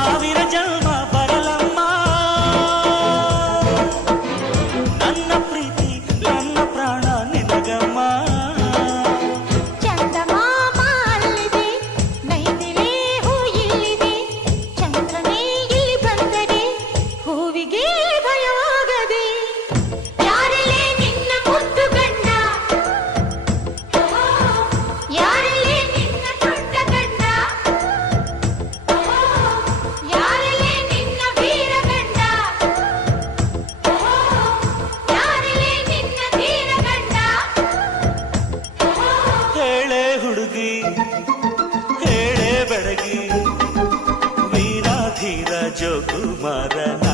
ಸಾವಿರ ಜನ್ಮ ಬರಲಮ್ಮ ನನ್ನ ಪ್ರೀತಿ ನನ್ನ ಪ್ರಾಣ ನಿನಗಮ್ಮ. ಚಂದಮಾಮ ಅಲ್ಲಿದೆ, ನೈದಿಲೆ ಹೂ ಇಲ್ಲಿದೆ, ಚಂದ್ರನೇ ಇಲ್ಲಿ ಬಂದರೆ ಹೂವಿಗೆ ಭಯವಾಗದೆ. ಯಾರಲ್ಲೇ ನಿನ್ನ ಮುದ್ದು ಗಂಡ, ಯಾರಲ್ಲೇ ನಿನ್ನ ದೊಡ್ಡ ಗಂಡ, ಯಾರಲ್ಲೇ ನಿನ್ನ ವೀರ ಗಂಡ, ಯಾರಲ್ಲೇ ನಿನ್ನ ಧೀರ ಗಂಡ. ಹೇಳೆ ಹುಡುಗಿ ಹೇಳೆ ಬೆಡಗಿ ವೀರಾಧೀರ ಜೋಕುಮಾರನ